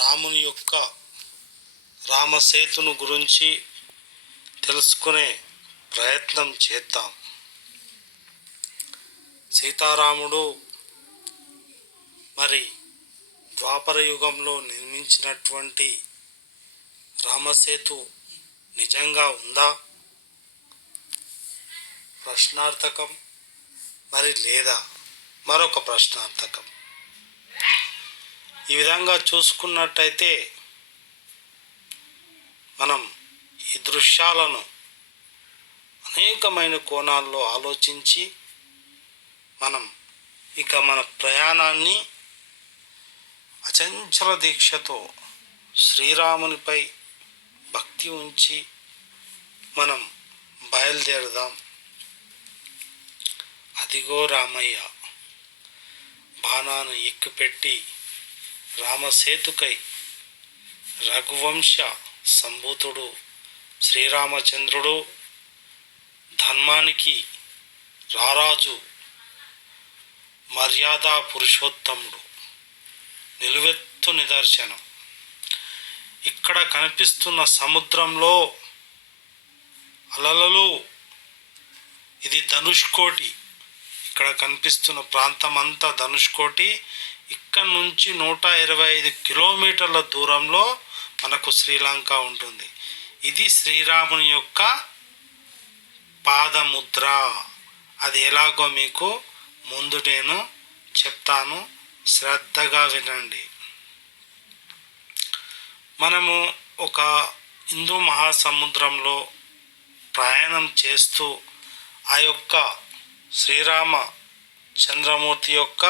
రాముని యొక్క రామసేతును గురించి తెలుసుకునే ప్రయత్నం చేద్దాం. సీతారాముడు మరి ద్వాపర యుగంలో నిర్మించినటువంటి రామసేతు నిజంగా ఉందా? ప్రశ్నార్థకం. మరి లేదా? మరొక ప్రశ్నార్థకం. ఈ విధంగా చూసుకున్నట్టయితే మనం ఈ దృశ్యాలను అనేకమైన కోణాల్లో ఆలోచించి మనం మన ప్రయాణాన్ని అచంచల దీక్షతో శ్రీరామునిపై భక్తి ఉంచి మనం బయలుదేరదాం. అదిగో రామయ్య బాణాను ఎక్కుపెట్టి రామసేతుకై రఘువంశ సంభూతుడు శ్రీరామచంద్రుడు ధర్మానికి రారాజు మర్యాదా పురుషోత్తముడు నిలువెత్తు నిదర్శనం. ఇక్కడ కనిపిస్తున్న సముద్రంలో అలలలు ఇది ధనుష్కోటి. ఇక్కడ కనిపిస్తున్న ప్రాంతం అంతా ధనుష్కోటి. ఇక్కడ నుంచి 125 కిలోమీటర్ల దూరంలో మనకు శ్రీలంక ఉంటుంది. ఇది శ్రీరాముని యొక్క పాదముద్ర. అది ఎలాగో మీకు ముందు నేను చెప్తాను, శ్రద్ధగా వినండి. మనము ఒక హిందూ మహాసముద్రంలో ప్రయాణం చేస్తూ ఆ యొక్క శ్రీరామ చంద్రమూర్తి యొక్క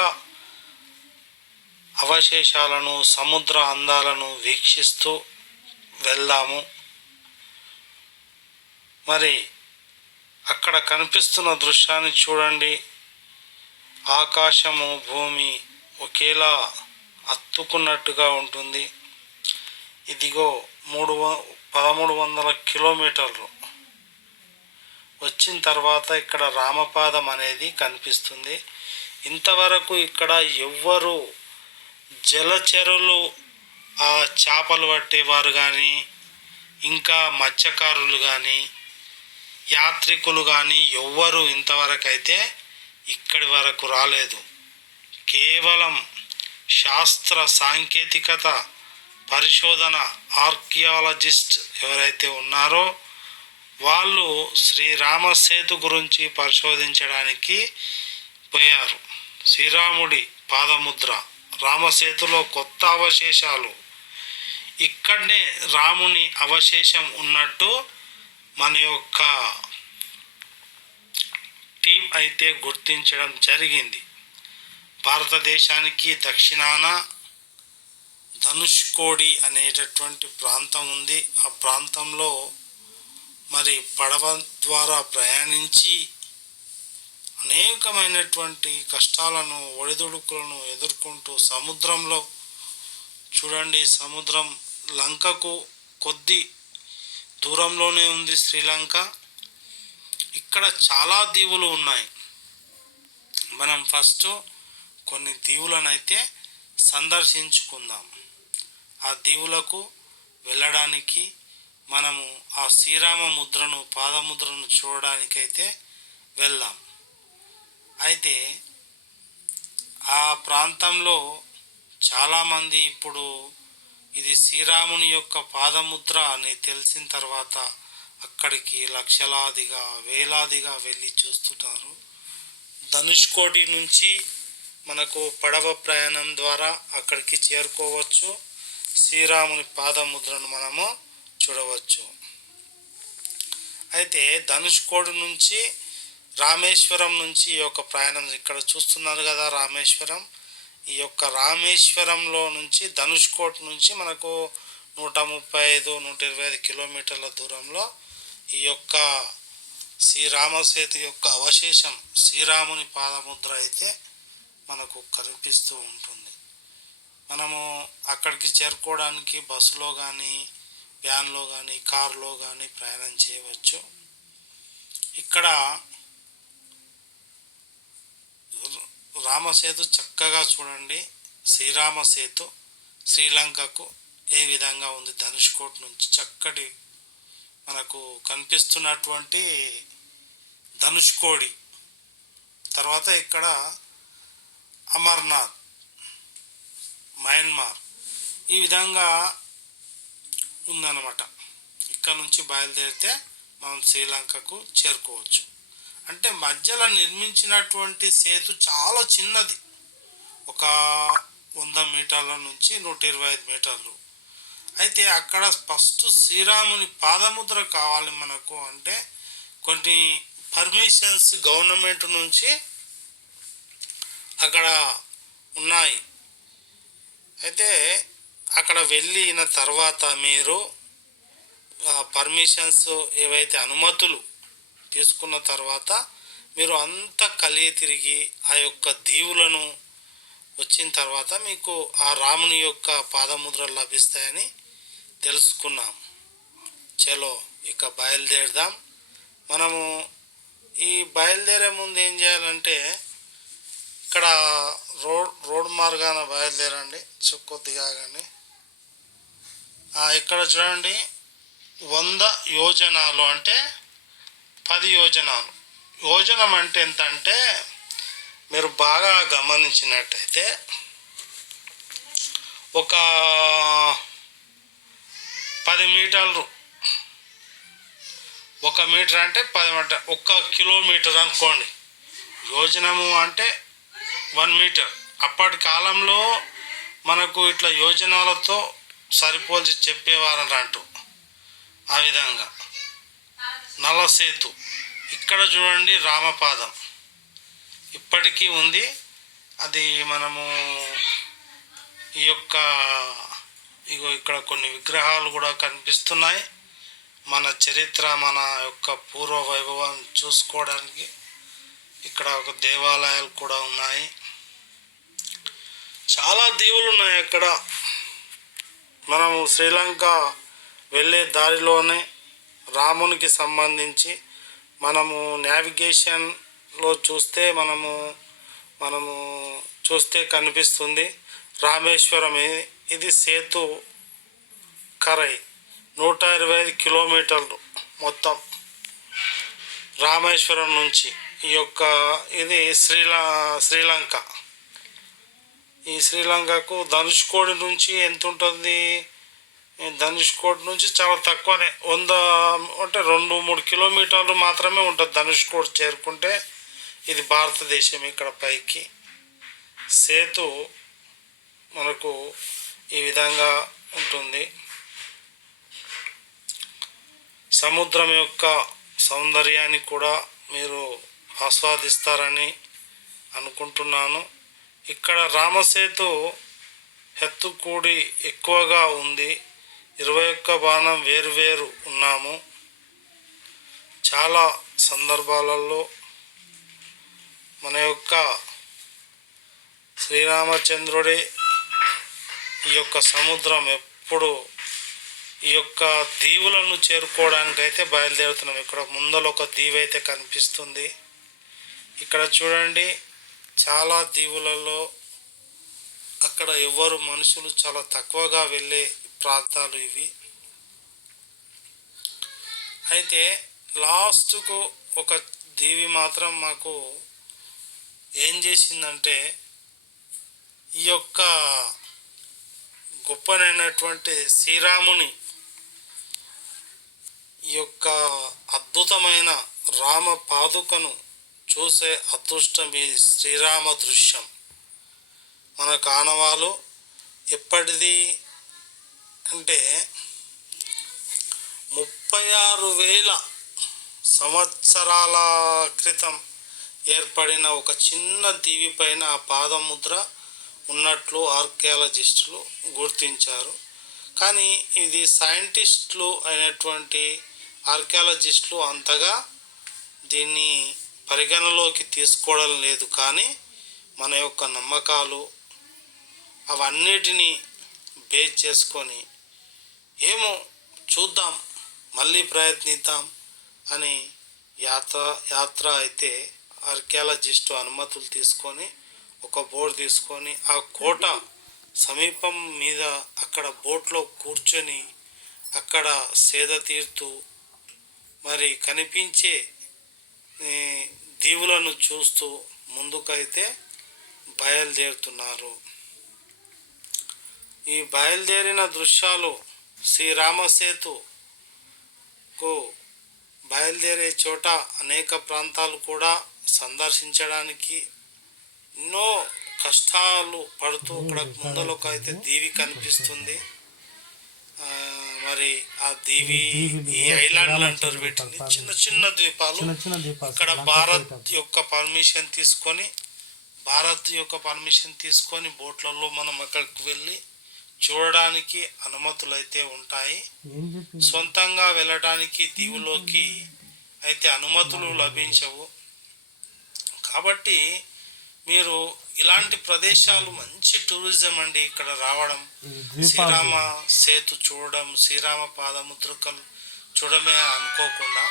అవశేషాలను, సముద్ర అందాలను వీక్షిస్తూ వెళ్దాము. మరి అక్కడ కనిపిస్తున్న దృశ్యాన్ని చూడండి. ఆకాశము భూమి ఒకేలా అత్తుకున్నట్టుగా ఉంటుంది. ఇదిగో 1300 కిలోమీటర్లు వచ్చిన తర్వాత ఇక్కడ రామపాదం అనేది కనిపిస్తుంది. ఇంతవరకు ఇక్కడ ఎవ్వరు జలచరులు, ఆ చేపలు పట్టేవారు కానీ, ఇంకా మత్స్యకారులు కానీ, యాత్రికులు కానీ ఎవ్వరు ఇంతవరకు అయితే ఇక్కడి వరకు రాలేదు. కేవలం శాస్త్ర సాంకేతికత పరిశోధన ఆర్కియాలజిస్ట్ ఎవరైతే ఉన్నారో వాళ్ళు శ్రీరామసేతు గురించి పరిశోధించడానికి పోయారు. శ్రీరాముడి పాదముద్ర, రామసేతులో కొత్త అవశేషాలు, ఇక్కడనే రాముని అవశేషం ఉన్నట్టు మన యొక్క టీం అయితే గుర్తించడం జరిగింది. భారతదేశానికి దక్షిణాన ధనుష్కోడి అనేటటువంటి ప్రాంతం ఉంది. ఆ ప్రాంతంలో మరి పడవ ద్వారా ప్రయాణించి అనేకమైనటువంటి కష్టాలను, ఒడిదుడుకులను ఎదుర్కొంటూ సముద్రంలో చూడండి, సముద్రం లంకకు కొద్ది దూరంలోనే ఉంది శ్రీలంక. ఇక్కడ చాలా దీవులు ఉన్నాయి. మనం ఫస్ట్ కొన్ని దీవులనైతే సందర్శించుకుందాం. ఆ దీవులకు వెళ్ళడానికి మనము ఆ శ్రీరామ ముద్రను, పాదముద్రను చూడడానికైతే వెళ్దాం. అయితే ఆ ప్రాంతంలో చాలామంది ఇప్పుడు ఇది శ్రీరాముని యొక్క పాదముద్ర అని తెలిసిన తర్వాత అక్కడికి లక్షలాదిగా, వేలాదిగా వెళ్ళి చూస్తుంటారు. ధనుష్కోటి నుంచి మనకు పడవ ప్రయాణం ద్వారా అక్కడికి చేరుకోవచ్చు. శ్రీరాముని పాదముద్రను మనము చూడవచ్చు. అయితే ధనుష్కోటి నుంచి రామేశ్వరం నుంచి ఈ యొక్క ప్రయాణం ఇక్కడ చూస్తున్నారు కదా, రామేశ్వరం. ఈ యొక్క రామేశ్వరంలో నుంచి ధనుష్కోటి నుంచి మనకు 135-125 కిలోమీటర్ల దూరంలో ఈ యొక్క శ్రీరామసేతు యొక్క అవశేషం, శ్రీరాముని పాదముద్ర అయితే మనకు కనిపిస్తూ ఉంటుంది. మనము అక్కడికి చేరుకోవడానికి బస్సులో కానీ, వ్యాన్లో కానీ, కారులో కానీ ప్రయాణం చేయవచ్చు. ఇక్కడ రామసేతు చక్కగా చూడండి. శ్రీరామ సేతు శ్రీలంకకు ఏ విధంగా ఉంది. ధనుష్కోట్ నుంచి చక్కటి మనకు కనిపిస్తున్నటువంటి ధనుష్కోడి, తర్వాత ఇక్కడ అమర్నాథ్, మయన్మార్, ఈ విధంగా ఉందన్నమాట. ఇక్కడ నుంచి బయలుదేరితే మనం శ్రీలంకకు చేరుకోవచ్చు. అంటే మధ్యలో నిర్మించినటువంటి సేతు చాలా చిన్నది, ఒక 100 మీటర్ల నుంచి 125 మీటర్లు. అయితే అక్కడ ఫస్ట్ శ్రీరాముని పాదముద్ర కావాలి మనకు అంటే కొన్ని పర్మిషన్స్ గవర్నమెంట్ నుంచి అక్కడ ఉన్నాయి. అయితే అక్కడ వెళ్ళిన తర్వాత మీరు పర్మిషన్స్ ఏవైతే అనుమతులు తీసుకున్న తర్వాత మీరు అంతా కలిగి తిరిగి ఆ యొక్క దీవులను వచ్చిన తర్వాత మీకు ఆ రాముని యొక్క పాదముద్రలు లభిస్తాయని తెలుసుకున్నాం. చలో ఇక బయలుదేరదాం. మనము ఈ బయలుదేరే ముందు ఏం చేయాలంటే ఇక్కడ రోడ్ మార్గాన బయలుదేరండి. కొద్దిగా కానీ ఇక్కడ చూడండి 100 యోజనాలు అంటే 10 యోజనాలు. యోజనం అంటే ఎంత అంటే మీరు బాగా గమనించినట్టయితే ఒక 10 మీటర్లు, 1 మీటర్ అంటే 10 మీటర్, 1 కిలోమీటర్ అనుకోండి. యోజనము అంటే 1 మీటర్. అప్పటి కాలంలో మనకు ఇట్లా యోజనాలతో సరిపోల్చి చెప్పేవారు అంటూ. ఆ విధంగా నలసేతు, ఇక్కడ చూడండి రామపాదం ఇప్పటికీ ఉంది. అది మనము ఈ యొక్క ఇక్కడ కొన్ని విగ్రహాలు కూడా కనిపిస్తున్నాయి. మన చరిత్ర, మన యొక్క పూర్వ వైభవం చూసుకోవడానికి ఇక్కడ ఒక దేవాలయాలు కూడా ఉన్నాయి. చాలా దీవులు ఉన్నాయి అక్కడ. మనము శ్రీలంక వెళ్ళే దారిలోనే రామునికి సంబంధించి మనము నావిగేషన్లో చూస్తే మనము చూస్తే కనిపిస్తుంది రామేశ్వరం. ఇది సేతు కరై 125 కిలోమీటర్లు మొత్తం రామేశ్వరం నుంచి. ఈ యొక్క ఇది శ్రీలంక. ఈ శ్రీలంకకు ధనుష్కోడి నుంచి ఎంత ఉంటుంది? ధనుష్కోట్ నుంచి చాలా తక్కువనే, 100 అంటే 2-3 కిలోమీటర్లు మాత్రమే ఉంటుంది ధనుష్కోట్ చేరుకుంటే. ఇది భారతదేశం. ఇక్కడ పైకి సేతు మనకు ఈ విధంగా ఉంటుంది. సముద్రం యొక్క సౌందర్యాన్ని కూడా మీరు ఆస్వాదిస్తారని అనుకుంటున్నాను. ఇక్కడ రామసేతు ఎత్తు కూడి ఎక్కువగా ఉంది. 21 బాణం వేరు ఉన్నాము. చాలా సందర్భాలలో మన యొక్క శ్రీరామచంద్రుడి ఈ యొక్క సముద్రం ఎప్పుడు ఈ యొక్క దీవులను చేరుకోవడానికైతే బయలుదేరుతున్నాం. ఇక్కడ ముందర ఒక దీవి అయితే కనిపిస్తుంది. ఇక్కడ చూడండి చాలా దీవులలో అక్కడ ఎవరు మనుషులు చాలా తక్కువగా వెళ్ళే ప్రాంతాలు ఇవి. అయితే లాస్ట్కు ఒక దీవి మాత్రం మాకు ఏం చేసిందంటే ఈ యొక్క గొప్పనైనటువంటి శ్రీరాముని ఈ యొక్క అద్భుతమైన రామ పాదుకను చూసే అదృష్టం ఈ శ్రీరామ దృశ్యం. మన కానవాలు ఎప్పటిది అంటే 36,000 సంవత్సరాల క్రితం ఏర్పడిన ఒక చిన్న దీవి పైన ఆ పాదముద్ర ఉన్నట్లు ఆర్కియాలజిస్టులు గుర్తించారు. కానీ ఇది సైంటిస్టులు అయినటువంటి ఆర్కియాలజిస్టులు అంతగా దీన్ని పరిగణలోకి తీసుకోవడం లేదు. కానీ మన యొక్క నమ్మకాలు అవన్నిటినీ బేస్ చేసుకొని ఏమో చూద్దాం, మళ్ళీ ప్రయత్నిద్దాం అని యాత్ర అయితే ఆర్కియాలజిస్టు అనుమతులు తీసుకొని ఒక బోర్డు తీసుకొని ఆ కోట సమీపం మీద అక్కడ బోట్లో కూర్చొని అక్కడ సేద తీరుతూ మరి కనిపించే దీవులను చూస్తూ ముందుకైతే బయలుదేరుతున్నారు. ఈ బయలుదేరిన దృశ్యాలు శ్రీరామసేతుకు బయలుదేరే చోట అనేక ప్రాంతాలు కూడా సందర్శించడానికి ఎన్నో కష్టాలు పడుతూ ఇక్కడ ముందరకు అయితే దీవి కనిపిస్తుంది. మరి ఆ దీవి ఈ ఐలాండ్లు అంటారు వీటిని, చిన్న చిన్న ద్వీపాలు. ఇక్కడ భారత్ యొక్క పర్మిషన్ తీసుకొని బోట్లలో మనం అక్కడికి వెళ్ళి చూడడానికి అనుమతులు అయితే ఉంటాయి. సొంతంగా వెళ్ళడానికి దీవులోకి అయితే అనుమతులు లభించవు. కాబట్టి మీరు ఇలాంటి ప్రదేశాలు మంచి టూరిజం అండి. ఇక్కడ రావడం, శ్రీరామ సేతు చూడడం, శ్రీరామ పాదముద్రకలు చూడమే అనుకోకుండా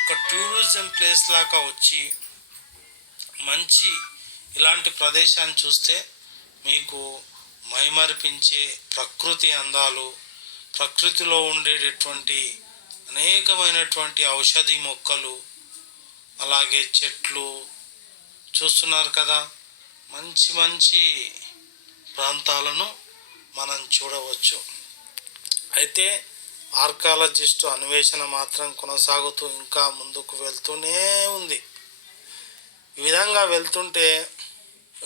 ఒక టూరిజం ప్లేస్ లాగా వచ్చి మంచి ఇలాంటి ప్రదేశాన్ని చూస్తే మీకు మైమరిపించే ప్రకృతి అందాలు, ప్రకృతిలో ఉండేటటువంటి అనేకమైనటువంటి ఔషధి మొక్కలు, అలాగే చెట్లు చూస్తున్నారు కదా. మంచి మంచి ప్రాంతాలను మనం చూడవచ్చు. అయితే ఆర్కాలజిస్టు అన్వేషణ మాత్రం కొనసాగుతూ ఇంకా ముందుకు వెళ్తూనే ఉంది. ఈ విధంగా వెళ్తుంటే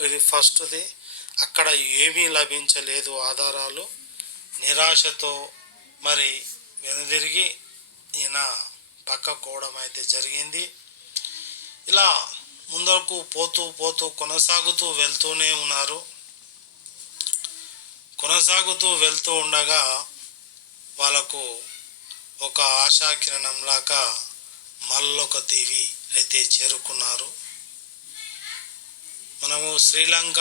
ఇది ఫస్ట్ది, అక్కడ ఏమీ లభించలేదు ఆధారాలు. నిరాశతో మరి వెనుదిరిగి ఈయన పక్కకోవడం అయితే జరిగింది. ఇలా ముందరకు పోతూ కొనసాగుతూ వెళ్తూనే ఉన్నారు. కొనసాగుతూ వెళ్తూ ఉండగా వాళ్ళకు ఒక ఆశాకిరణంలాగా మళ్ళొక దీవి అయితే చేరుకున్నారు. మనము శ్రీలంక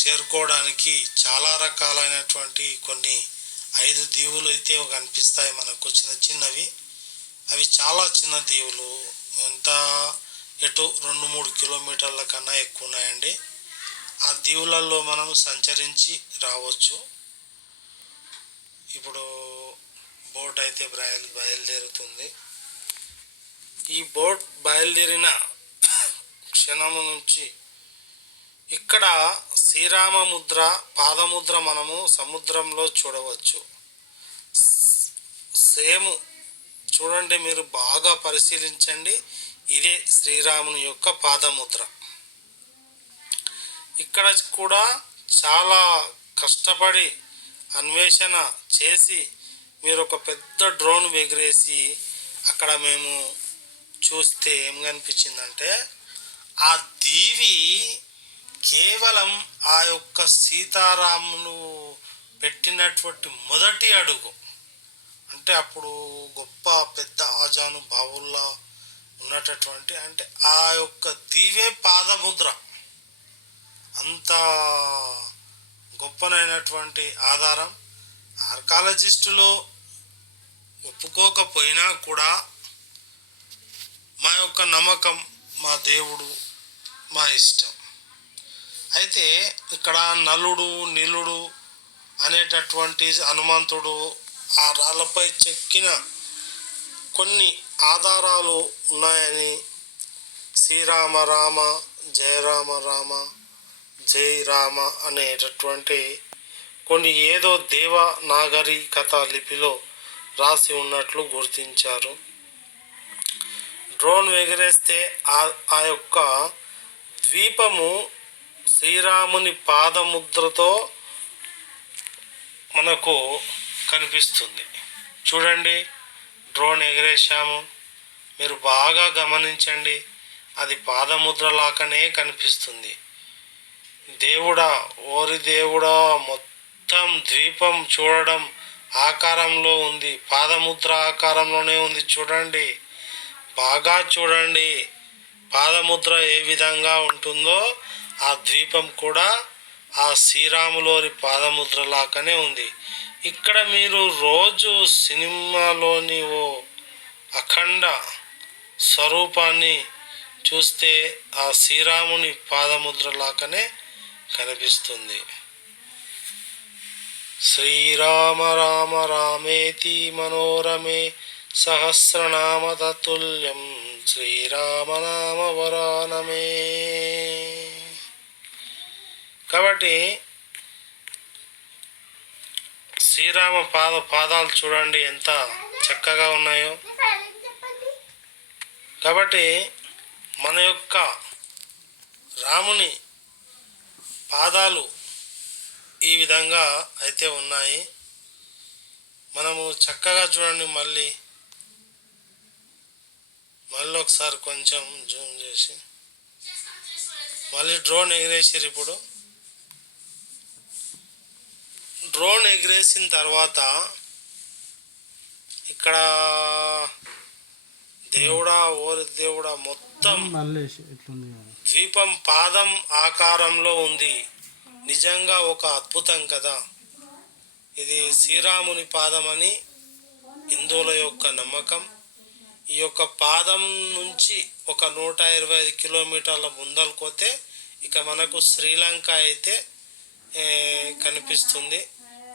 చేరుకోవడానికి చాలా రకాలైనటువంటి కొన్ని 5 దీవులు అయితే కనిపిస్తాయి మనకు, చిన్న చిన్నవి. అవి చాలా చిన్న దీవులు, ఎంత ఎటు 2-3 కిలోమీటర్ల కన్నా ఎక్కువ ఉన్నాయండి. ఆ దీవులలో మనం సంచరించి రావచ్చు. ఇప్పుడు బోట్ అయితే బయలుదేరుతుంది. ఈ బోట్ బయలుదేరిన క్షణము నుంచి ఇక్కడ శ్రీరామముద్ర పాదముద్ర మనము సముద్రంలో చూడవచ్చు. సేమ్ చూడండి, మీరు బాగా పరిశీలించండి. ఇదే శ్రీరాముని యొక్క పాదముద్ర. ఇక్కడ కూడా చాలా కష్టపడి అన్వేషణ చేసి మీరు ఒక పెద్ద డ్రోన్ ఎగిరేసి అక్కడ మేము చూస్తే ఏం కనిపించిందంటే, ఆ దీవి కేవలం ఆ యొక్క సీతారాములు పెట్టినటువంటి మొదటి అడుగు. అంటే అప్పుడు గొప్ప పెద్ద ఆజానుభావుల్లా ఉన్నటటువంటి, అంటే ఆ యొక్క దీవే పాదముద్ర. అంత గొప్పనైనటువంటి ఆధారం. ఆర్కాలజిస్టులు ఒప్పుకోకపోయినా కూడా మా యొక్క నమ్మకం, మా దేవుడు, మా ఇష్టం. అయితే ఇక్కడ నలుడు నీలుడు అనేటటువంటి హనుమంతుడు ఆ రాళ్ళపై చెక్కిన కొన్ని ఆధారాలు ఉన్నాయని, శ్రీరామ రామ జయ రామ రామ జై రామ అనేటటువంటి కొన్ని ఏదో దేవనాగరికత లిపిలో రాసి ఉన్నట్లు గుర్తించారు. డ్రోన్ ఎగరేస్తే ఆ యొక్క ద్వీపము శ్రీరాముని పాదముద్రతో మనకు కనిపిస్తుంది. చూడండి, డ్రోన్ ఎగరేసాము, మీరు బాగా గమనించండి, అది పాదముద్ర లాగానే కనిపిస్తుంది. దేవుడా, ఓరి దేవుడా, మొత్తం ద్వీపం చూడడం ఆకారంలో ఉంది, పాదముద్ర ఆకారంలోనే ఉంది. చూడండి, బాగా చూడండి, పాదముద్ర ఏ విధంగా ఉంటుందో ఆ ద్వీపం కూడా ఆ శ్రీరాములోని పాదముద్ర లాగానే ఉంది. ఇక్కడ మీరు రోజు సినిమాలోని ఓ అఖండ స్వరూపాన్ని చూస్తే ఆ శ్రీరాముని పాదముద్ర లాగానే కనిపిస్తుంది. శ్రీరామ రామ రామేతి మనోరమే సహస్రనామ తతుల్యం శ్రీరామనామ వరానమే. కాబట్టి శ్రీరామ పాదాలు చూడండి ఎంత చక్కగా ఉన్నాయో. కాబట్టి మన యొక్క రాముని పాదాలు ఈ విధంగా అయితే ఉన్నాయి. మనము చక్కగా చూడండి. మళ్ళీ ఒకసారి కొంచెం జూమ్ చేసి మళ్ళీ డ్రోన్ ఎగిరేసారు. ఇప్పుడు డ్రోన్ ఎగిరేసిన తర్వాత ఇక్కడ దేవుడా ఓరి దేవుడా మొత్తం ద్వీపం పాదం ఆకారంలో ఉంది. నిజంగా ఒక అద్భుతం కదా. ఇది శ్రీరాముని పాదం అని హిందువుల యొక్క నమ్మకం. ఈ యొక్క పాదం నుంచి ఒక 125 కిలోమీటర్ల ముందలుకోతే ఇక మనకు శ్రీలంక అయితే కనిపిస్తుంది.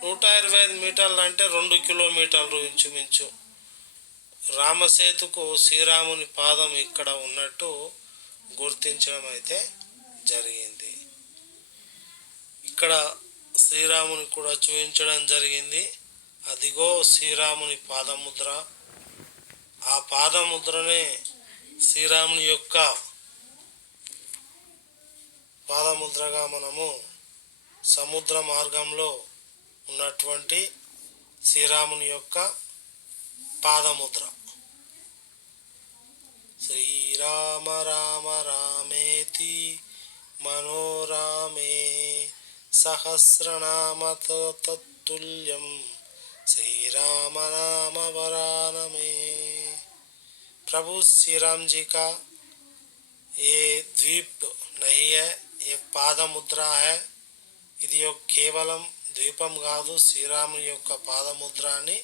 125 మీటర్లు అంటే 2 కిలోమీటర్లు ఇంచుమించు. రామసేతుకు శ్రీరాముని పాదం ఇక్కడ ఉన్నట్టు గుర్తించడం అయితే జరిగింది. ఇక్కడ శ్రీరాముని కూడా చూపించడం జరిగింది. అదిగో శ్రీరాముని పాదముద్ర. ఆ పాదముద్రనే శ్రీరాముని యొక్క పాదముద్రగా మనము సముద్ర మార్గంలో ఉన్నటువంటి శ్రీరాముని యొక్క పాదముద్ర. శ్రీరామ రామ రామేతి మనోరమే सहस्रनाम तत्तुल्यं श्रीराम नाम वरानमे. प्रभु श्री राम जी का ये द्वीप नहीं है, ये पाद मुद्रा है. ఇది కేవలం ద్వీపం కాదు, శ్రీరాముని యొక్క పాదముద్ర అని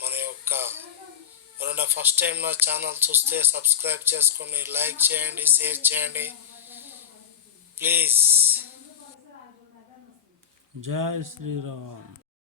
మన యొక్క ఎవరైనా ఫస్ట్ టైం నా ఛానల్ చూస్తే సబ్స్క్రైబ్ చేసుకోండి, లైక్ చేయండి, షేర్ చేయండి ప్లీజ్. జై శ్రీరామ్.